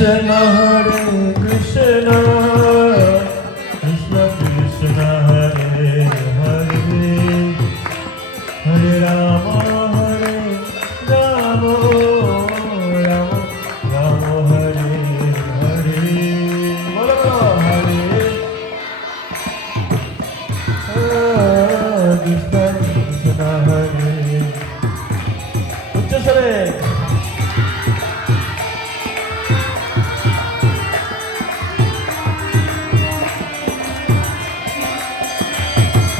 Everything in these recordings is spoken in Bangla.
Krishna Hare Krishna Krishna Krishna Hare Hare Hare Rama Hare Rama Rama Rama Hare Hare Rama Hare Krishna Krishna Hare Uccha Sare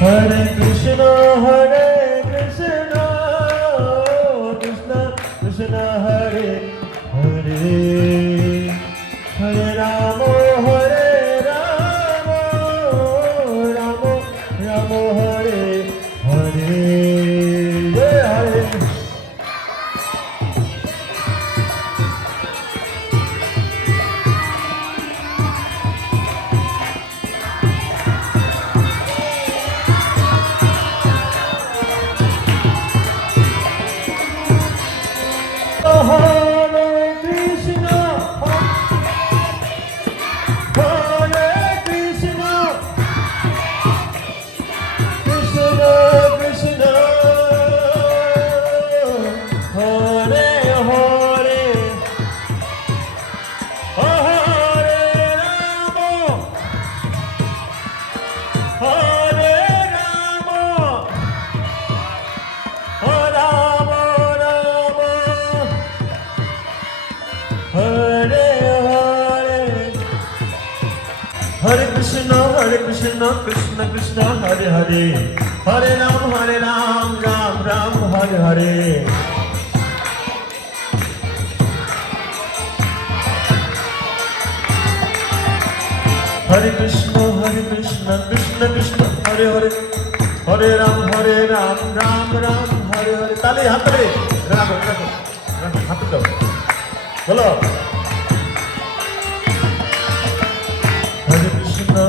Hare Krishna, Hare হরে কৃষ্ণ কৃষ্ণ কৃষ্ণ হরে হরে হরে রাম হরে রাম রাম রাম হরে হরে হরে কৃষ্ণ হরে কৃষ্ণ কৃষ্ণ কৃষ্ণ হরে হরে হরে রাম হরে রাম রাম রাম হরে হরে তালে হাতে রাখো রাখো রাখো হাতে দাও বলো